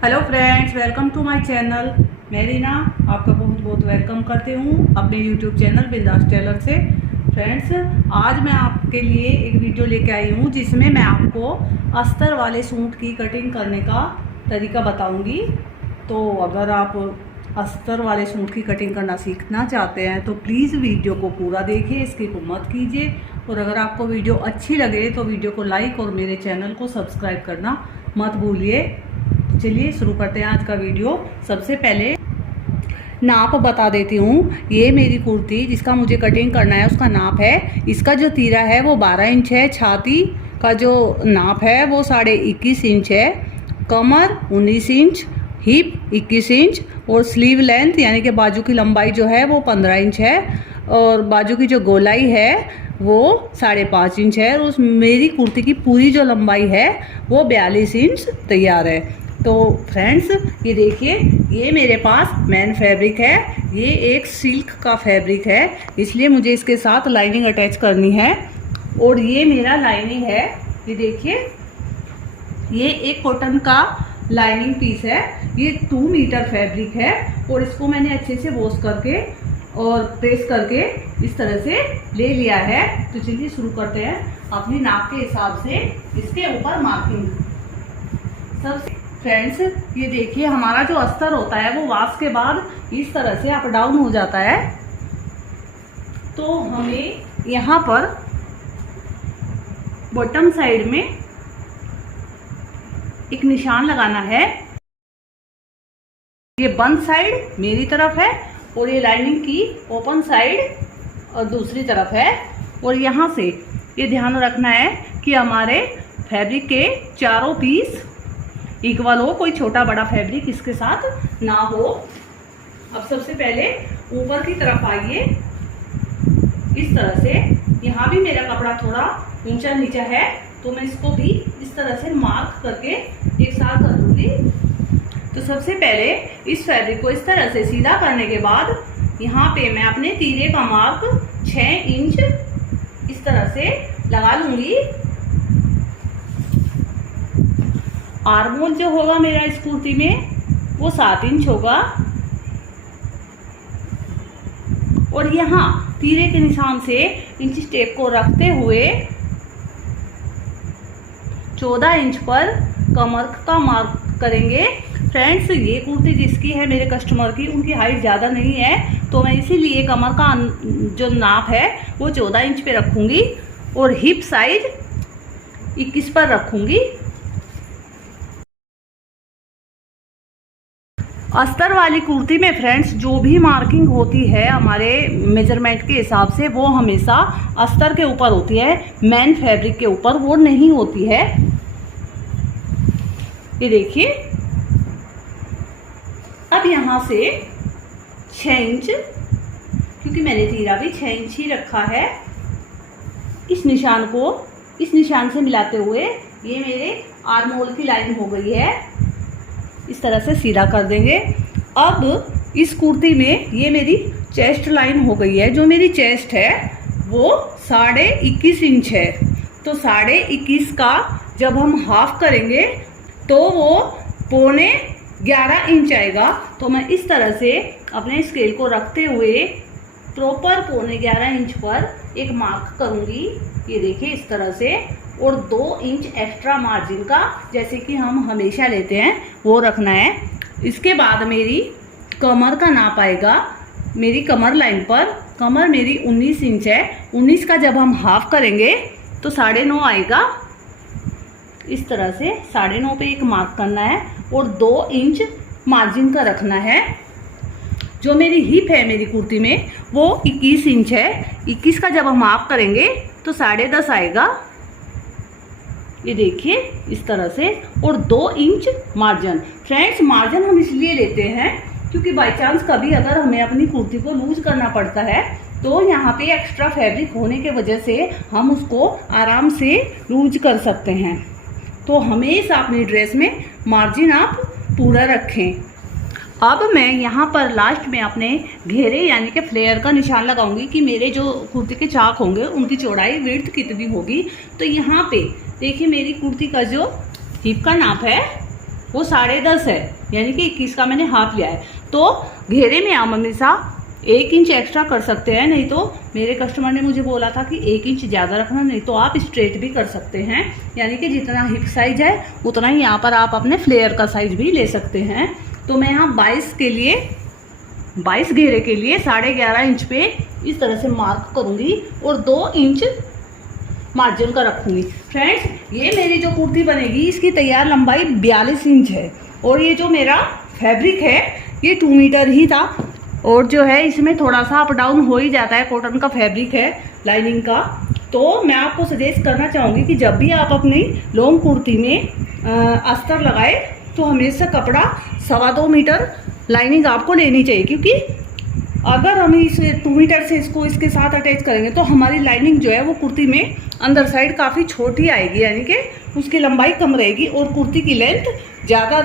Hello friends, welcome to my channel. मैं रीना आपका बहुत बहुत वेलकम करती हूँ अपने यूट्यूब चैनल बिंदास टेलर से। फ्रेंड्स, आज मैं आपके लिए एक वीडियो लेके आई हूँ जिसमें मैं आपको अस्तर वाले सूट की कटिंग करने का तरीका बताऊँगी। तो अगर आप अस्तर वाले सूट की कटिंग करना सीखना चाहते हैं तो प्लीज़ वीडियो को पूरा देखिए, स्किप मत कीजिए। और अगर आपको वीडियो अच्छी लगे तो वीडियो को लाइक और मेरे चैनल को सब्सक्राइब करना मत भूलिए। चलिए शुरू करते हैं आज का वीडियो। सबसे पहले नाप बता देती हूँ। ये मेरी कुर्ती जिसका मुझे कटिंग करना है उसका नाप है। इसका जो तीरा है वो 12 इंच है। छाती का जो नाप है वो 21.5 इंच है। कमर 19 इंच, हिप 21 इंच और स्लीव लेंथ यानी कि बाजू की लंबाई जो है वो 15 इंच है। और बाजू की जो गोलाई है वो 5.5 इंच है। और उस मेरी कुर्ती की पूरी जो लंबाई है वो 42 इंच तैयार है। तो फ्रेंड्स, ये देखिए, ये मेरे पास मैन फैब्रिक है। ये एक सिल्क का फैब्रिक है, इसलिए मुझे इसके साथ लाइनिंग अटैच करनी है। और ये मेरा लाइनिंग है। ये देखिए, ये एक कॉटन का लाइनिंग पीस है। ये 2 मीटर फैब्रिक है और इसको मैंने अच्छे से वॉश करके और प्रेस करके इस तरह से ले लिया है। तो चलिए शुरू करते हैं अपनी नाप के हिसाब से इसके ऊपर मार्किंग। सबसे फ्रेंड्स, ये देखिए, हमारा जो अस्तर होता है वो वॉश के बाद इस तरह से अप डाउन हो जाता है। तो हमें यहाँ पर बॉटम साइड में एक निशान लगाना है। ये बंद साइड मेरी तरफ है और ये लाइनिंग की ओपन साइड और दूसरी तरफ है। और यहाँ से ये ध्यान रखना है कि हमारे फैब्रिक के चारों पीस इक्वल हो, कोई छोटा बड़ा फैब्रिक इसके साथ ना हो। अब सबसे पहले ऊपर की तरफ आइए। इस तरह से यहाँ भी मेरा कपड़ा थोड़ा ऊंचा नीचा है तो मैं इसको भी इस तरह से मार्क करके एक साथ कर दूंगी। तो सबसे पहले इस फैब्रिक को इस तरह से सीधा करने के बाद यहाँ पे मैं अपने तीरे का मार्क 6 इंच इस तरह से लगा लूंगी। आर्म होल जो होगा मेरा इस कुर्ती में वो 7 इंच होगा। और यहाँ तीरे के निशान से इंच टेप को रखते हुए 14 इंच पर कमर का मार्क करेंगे। फ्रेंड्स, ये कुर्ती जिसकी है मेरे कस्टमर की, उनकी हाइट ज़्यादा नहीं है तो मैं इसीलिए कमर का जो नाप है वो 14 इंच पे रखूँगी और हिप साइज 21 पर रखूँगी। अस्तर वाली कुर्ती में फ्रेंड्स जो भी मार्किंग होती है हमारे मेजरमेंट के हिसाब से वो हमेशा अस्तर के ऊपर होती है, मैन फैब्रिक के ऊपर वो नहीं होती है। ये देखिए, अब यहाँ से 6 इंच, क्योंकि मैंने तीरा भी 6 इंच ही रखा है, इस निशान को इस निशान से मिलाते हुए ये मेरे आर्म होल की लाइन हो गई है। इस तरह से सीधा कर देंगे। अब इस कुर्ती में ये मेरी चेस्ट लाइन हो गई है। जो मेरी चेस्ट है वो 21.5 इंच है। तो 21.5 का जब हम हाफ करेंगे तो वो 11.25 इंच आएगा। तो मैं इस तरह से अपने स्केल को रखते हुए प्रॉपर 11.25 इंच पर एक मार्क करूंगी। ये देखिए, इस तरह से। और 2 इंच एक्स्ट्रा मार्जिन का, जैसे कि हम हमेशा लेते हैं, वो रखना है। इसके बाद मेरी कमर का नाप आएगा। मेरी कमर लाइन पर कमर मेरी 19 इंच है। 19 का जब हम हाफ करेंगे तो 9.5 आएगा। इस तरह से 9.5 पे एक मार्क करना है और 2 इंच मार्जिन का रखना है। जो मेरी हिप है मेरी कुर्ती में वो 21 इंच है। 21 का जब हम हाफ करेंगे तो 10.5 आएगा। ये देखिए, इस तरह से। और 2 इंच मार्जिन। फ्रेंड्स, मार्जिन हम इसलिए लेते हैं क्योंकि बाई चांस कभी अगर हमें अपनी कुर्ती को लूज करना पड़ता है तो यहाँ पे एक्स्ट्रा फैब्रिक होने के वजह से हम उसको आराम से लूज कर सकते हैं। तो हमेशा अपनी ड्रेस में मार्जिन आप पूरा रखें। अब मैं यहाँ पर लास्ट में अपने घेरे यानी कि फ्लेयर का निशान लगाऊंगी कि मेरे जो कुर्ती के चाक होंगे उनकी चौड़ाई विड्थ कितनी होगी। तो यहाँ पे देखिए, मेरी कुर्ती का जो हिप का नाप है वो 10.5 है, यानी कि 21 का मैंने हाफ लिया है। तो घेरे में आप हमेशा 1 इंच एक्स्ट्रा कर सकते हैं, नहीं तो मेरे कस्टमर ने मुझे बोला था कि 1 इंच ज़्यादा रखना, नहीं तो आप स्ट्रेट भी कर सकते हैं। यानी कि जितना हिप साइज है उतना ही यहाँ पर आप अपने फ्लेयर का साइज भी ले सकते हैं। तो मैं यहाँ 22 घेरे के लिए 11.5 इंच पे इस तरह से मार्क करूँगी और 2 इंच मार्जिन का रखूँगी। फ्रेंड्स, ये मेरी जो कुर्ती बनेगी इसकी तैयार लंबाई 42 इंच है और ये जो मेरा फैब्रिक है ये 2 मीटर ही था और जो है इसमें थोड़ा सा अप डाउन हो ही जाता है। कॉटन का फैब्रिक है लाइनिंग का। तो मैं आपको सजेस्ट करना चाहूँगी कि जब भी आप अपनी लॉन्ग कुर्ती में अस्तर लगाए तो हमेशा कपड़ा 2.25 मीटर लाइनिंग आपको लेनी चाहिए, क्योंकि अगर हम इस 2 मीटर से इसको इसके साथ अटैच करेंगे तो हमारी लाइनिंग जो है वो कुर्ती में अंदर साइड काफ़ी छोटी आएगी, यानी कि उसकी लंबाई कम रहेगी और कुर्ती की लेंथ ज़्यादा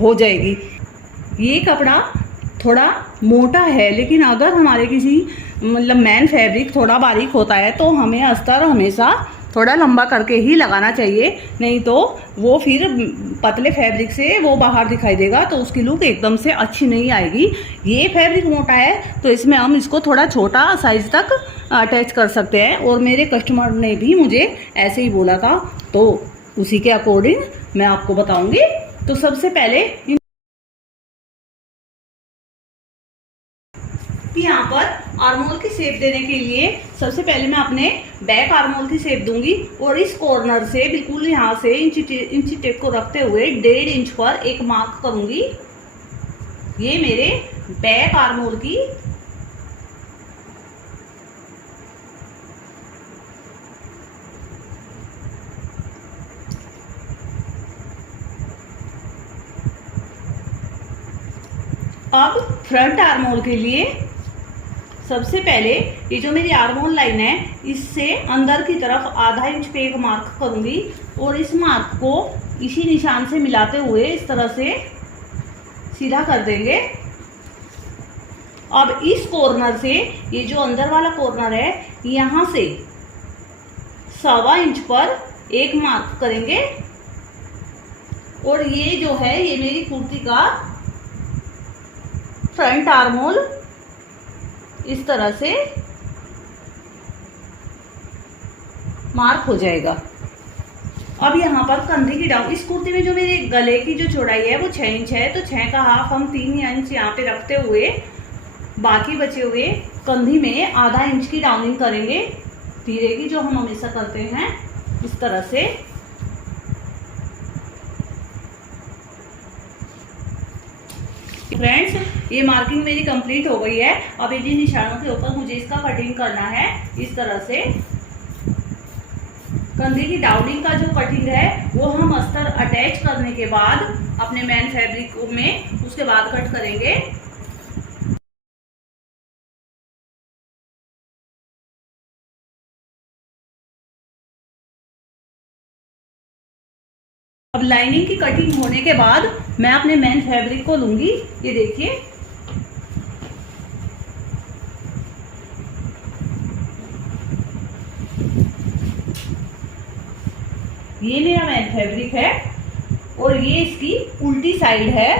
हो जाएगी। ये कपड़ा थोड़ा मोटा है, लेकिन अगर हमारे किसी मतलब मैन फैब्रिक थोड़ा बारीक होता है तो हमें अस्तर हमेशा थोड़ा लंबा करके ही लगाना चाहिए, नहीं तो वो फिर पतले फैब्रिक से वो बाहर दिखाई देगा तो उसकी लुक एकदम से अच्छी नहीं आएगी। ये फैब्रिक मोटा है तो इसमें हम इसको थोड़ा छोटा साइज तक अटैच कर सकते हैं और मेरे कस्टमर ने भी मुझे ऐसे ही बोला था, तो उसी के अकॉर्डिंग मैं आपको बताऊंगी। तो सबसे पहले यहाँ पर आर्महोल की शेप देने के लिए सबसे पहले मैं अपने बैक आर्महोल की शेप दूंगी और इस कॉर्नर से बिल्कुल यहाँ से इंची टेप को रखते हुए 1.5 इंच पर एक मार्क करूंगी। ये मेरे बैक आर्महोल की अब फ्रंट आर्महोल के लिए सबसे पहले ये जो मेरी आर्महोल लाइन है इससे अंदर की तरफ 0.5 इंच पे एक मार्क करूंगी और इस मार्क को इसी निशान से मिलाते हुए इस तरह से सीधा कर देंगे। अब इस कॉर्नर से ये जो अंदर वाला कॉर्नर है यहाँ से 1.25 इंच पर एक मार्क करेंगे और ये जो है ये मेरी कुर्ती का फ्रंट आर्महोल इस तरह से मार्क हो जाएगा। अब यहाँ पर कंधे की डाउन, इस कुर्ती में जो मेरे गले की जो चौड़ाई है वो 6 इंच है, तो 6 का हाफ हम 3 इंच यहाँ पे रखते हुए बाकी बचे हुए कंधी में 0.5 इंच की डाउनिंग करेंगे तीरे की, जो हम हमेशा करते हैं इस तरह से। फ्रेंड्स, ये मार्किंग मेरी कंप्लीट हो गई है। अब इन निशानों के ऊपर मुझे इसका कटिंग करना है इस तरह से। कंधे की डाउनिंग का जो कटिंग है वो हम अस्तर अटैच करने के बाद अपने मैन फैब्रिक में उसके बाद कट करेंगे। अब लाइनिंग की कटिंग होने के बाद मैं अपने मैन फैब्रिक को लूंगी। ये देखिए, ये मेरा मैन फैब्रिक है और ये इसकी उल्टी साइड है।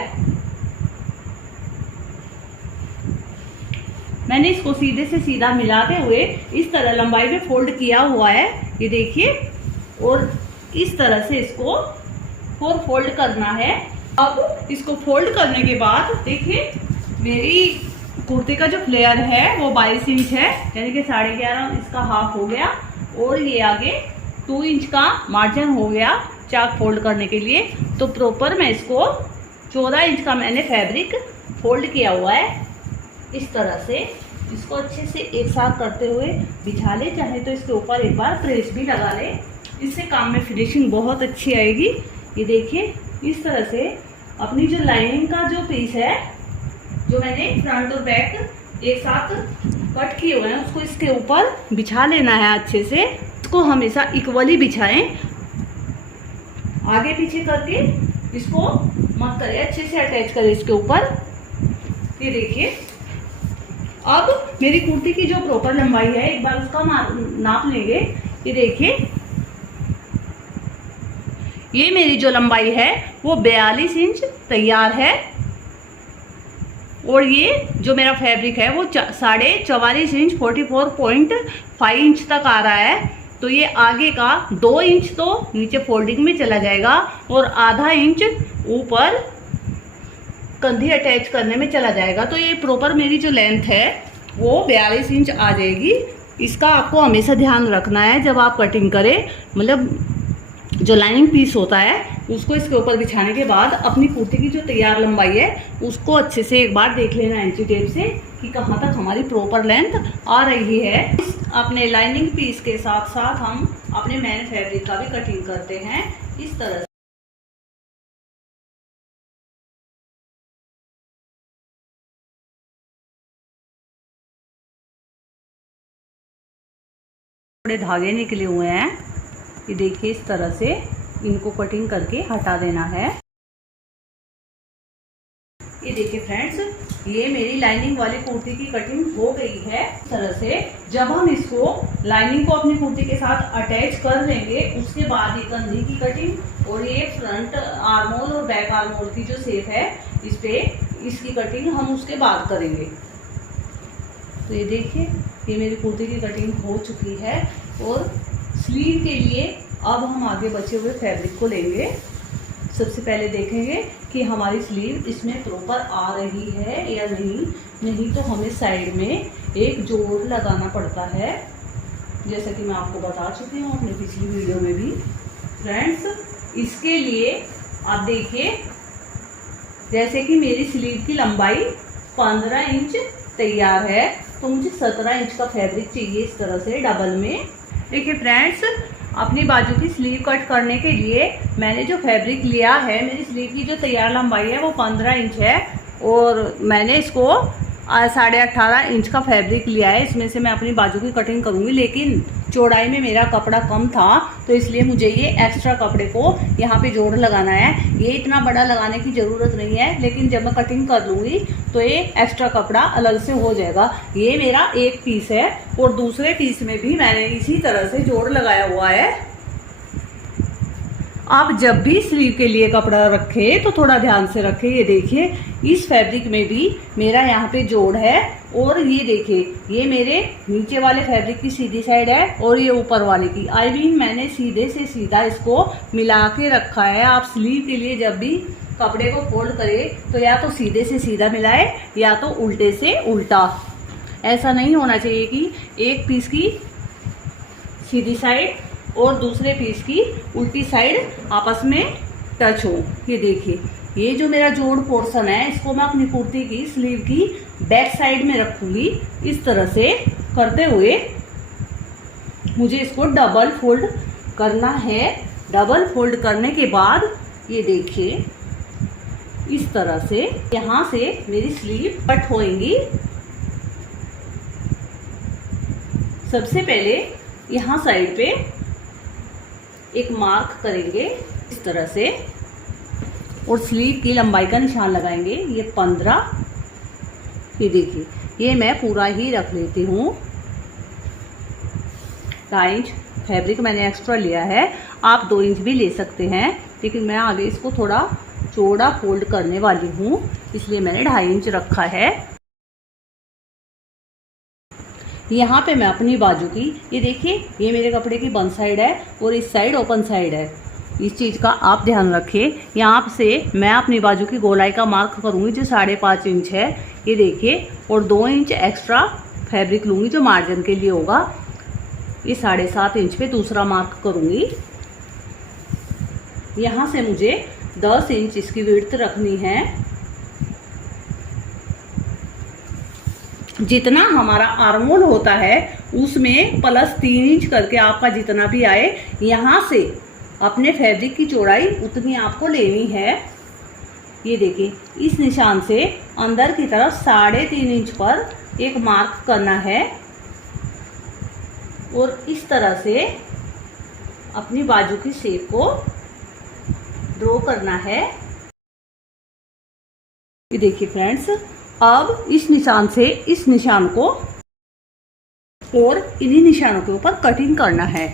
मैंने इसको सीधे से सीधा मिलाते हुए इस तरह लंबाई में फोल्ड किया हुआ है, ये देखिए, और इस तरह से इसको फोल्ड करना है। अब इसको फोल्ड करने के बाद देखिए मेरी कुर्ती का जो फ्लेयर है वो 22 इंच है, यानी कि 11.5 इसका हाफ हो गया और ये आगे 2 इंच का मार्जिन हो गया चाक फोल्ड करने के लिए। तो प्रॉपर मैं इसको 14 इंच का मैंने फैब्रिक फोल्ड किया हुआ है। इस तरह से इसको अच्छे से एक साथ करते हुए बिछा ले, चाहे तो इसके ऊपर एक बार प्रेस भी लगा ले, इससे काम में फिनिशिंग बहुत अच्छी आएगी। ये देखिए, इस तरह से अपनी जो लाइनिंग का जो पीस है जो मैंने फ्रंट और बैक एक साथ कट किए हुए हैं उसको इसके ऊपर बिछा लेना है अच्छे से। इसको हमेशा इक्वली बिछाएं, आगे पीछे करके इसको मत करें, अच्छे से अटैच करें इसके ऊपर। ये देखिए, अब मेरी कुर्ती की जो प्रॉपर लंबाई है एक बार उसका नाप लेंगे। ये देखिए, ये मेरी जो लंबाई है वो 42 इंच तैयार है। और ये जो मेरा फैब्रिक है वो 44.5 इंच 44.5 इंच तक आ रहा है। तो ये आगे का 2 इंच तो नीचे फोल्डिंग में चला जाएगा और आधा इंच ऊपर कंधी अटैच करने में चला जाएगा। तो ये प्रॉपर मेरी जो लेंथ है वो 42 इंच आ जाएगी। इसका आपको हमेशा ध्यान रखना है जब आप कटिंग करें, मतलब जो लाइनिंग पीस होता है उसको इसके ऊपर बिछाने के बाद अपनी कुर्ती की जो तैयार लंबाई है उसको अच्छे से एक बार देख लेना इंची टेप से कि कहाँ तक हमारी प्रॉपर लेंथ आ रही है। अपने लाइनिंग पीस के साथ साथ हम अपने मेन फैब्रिक का भी कटिंग करते हैं इस तरह से। थोड़े धागे निकले हुए हैं, ये देखिए इस तरह से इनको कटिंग करके हटा देना है। ये देखिए फ्रेंड्स, ये मेरी लाइनिंग वाली कुर्ती की कटिंग हो गई है। इस तरह से जब हम इसको लाइनिंग को अपनी कुर्ती के साथ अटैच कर लेंगे उसके बाद ये कंधी की कटिंग और ये फ्रंट आर्मोल और बैक आर्मोल की जो शेप है इस पे इसकी कटिंग हम उसके बाद करेंगे। तो ये देखिए ये मेरी कुर्ती की कटिंग हो चुकी है। और स्लीव के लिए अब हम आगे बचे हुए फैब्रिक को लेंगे। सबसे पहले देखेंगे कि हमारी स्लीव इसमें प्रॉपर आ रही है या नहीं तो हमें साइड में एक जोड़ लगाना पड़ता है, जैसा कि मैं आपको बता चुकी हूँ अपनी पिछली वीडियो में भी। फ्रेंड्स, इसके लिए आप देखिए जैसे कि मेरी स्लीव की लंबाई 15 इंच तैयार है तो मुझे 17 इंच का फैब्रिक चाहिए इस तरह से डबल में। देखिए फ्रेंड्स, अपनी बाजू की स्लीव कट करने के लिए मैंने जो फैब्रिक लिया है, मेरी स्लीव की जो तैयार लंबाई है वो 15 इंच है और मैंने इसको 18.5 इंच का फैब्रिक लिया है। इसमें से मैं अपनी बाजू की कटिंग करूँगी, लेकिन चौड़ाई में मेरा कपड़ा कम था तो इसलिए मुझे ये एक्स्ट्रा कपड़े को यहाँ पे जोड़ लगाना है। ये इतना बड़ा लगाने की ज़रूरत नहीं है, लेकिन जब मैं कटिंग कर लूँगी तो ये एक्स्ट्रा कपड़ा अलग से हो जाएगा। ये मेरा एक पीस है और दूसरे पीस में भी मैंने इसी तरह से जोड़ लगाया हुआ है। आप जब भी स्लीव के लिए कपड़ा रखें तो थोड़ा ध्यान से रखें। ये देखिए इस फैब्रिक में भी मेरा यहाँ पे जोड़ है और ये देखिए ये मेरे नीचे वाले फैब्रिक की सीधी साइड है और ये ऊपर वाले की। आई मीन मैंने सीधे से सीधा इसको मिला के रखा है। आप स्लीव के लिए जब भी कपड़े को फोल्ड करें तो या तो सीधे से सीधा मिलाए या तो उल्टे से उल्टा। ऐसा नहीं होना चाहिए कि एक पीस की सीधी साइड और दूसरे पीस की उल्टी साइड आपस में टच हो। ये देखिए ये जो मेरा जोड़ पोर्शन है इसको मैं अपनी कुर्ती की स्लीव की बैक साइड में रखूंगी। इस तरह से करते हुए मुझे इसको डबल फोल्ड करना है। डबल फोल्ड करने के बाद ये देखिए इस तरह से यहाँ से मेरी स्लीव कट होएंगी। सबसे पहले यहाँ साइड पे एक मार्क करेंगे इस तरह से और स्लीव की लंबाई का निशान लगाएंगे। ये 15, ये देखिए ये मैं पूरा ही रख लेती हूँ। 2.5 इंच फैब्रिक मैंने एक्स्ट्रा लिया है, आप 2 इंच भी ले सकते हैं, लेकिन मैं आगे इसको थोड़ा चौड़ा फोल्ड करने वाली हूँ इसलिए मैंने 2.5 इंच रखा है। यहाँ पे मैं अपनी बाजू की ये देखिए ये मेरे कपड़े की बंद साइड है और इस साइड ओपन साइड है। इस चीज़ का आप ध्यान रखिए। यहाँ से मैं अपनी बाजू की गोलाई का मार्क करूँगी जो 5.5 इंच है, ये देखिए, और 2 इंच एक्स्ट्रा फैब्रिक लूँगी जो मार्जिन के लिए होगा। ये 7.5 इंच पे दूसरा मार्क करूँगी। यहाँ से मुझे 10 इंच इसकी विड्थ रखनी है। जितना हमारा आर्मोल होता है उसमें +3 इंच करके आपका जितना भी आए, यहाँ से अपने फैब्रिक की चौड़ाई उतनी आपको लेनी है। ये देखिए इस निशान से अंदर की तरफ 3.5 इंच पर एक मार्क करना है और इस तरह से अपनी बाजू की शेप को ड्रॉ करना है। ये देखिए फ्रेंड्स, अब इस निशान से इस निशान को और इन्हीं निशानों के ऊपर कटिंग करना है।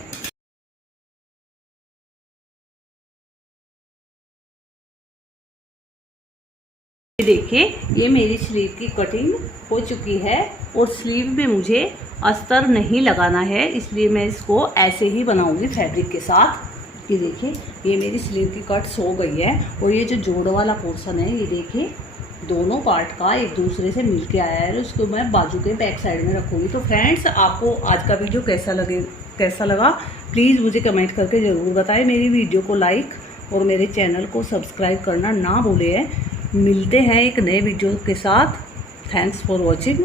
ये देखिए, ये मेरी स्लीव की कटिंग हो चुकी है और स्लीव में मुझे अस्तर नहीं लगाना है, इसलिए मैं इसको ऐसे ही बनाऊंगी फैब्रिक के साथ। ये देखिए, ये मेरी स्लीव की कट्स हो गई है और ये जो जोड़ वाला पोर्शन है, ये देखिए दोनों पार्ट का एक दूसरे से मिलके आया है, उसको मैं बाजू के बैक साइड में रखूँगी। तो फ्रेंड्स, आपको आज का वीडियो कैसा लगा प्लीज़ मुझे कमेंट करके ज़रूर बताएं। मेरी वीडियो को लाइक और मेरे चैनल को सब्सक्राइब करना ना भूलें। मिलते हैं एक नए वीडियो के साथ। Thanks for watching.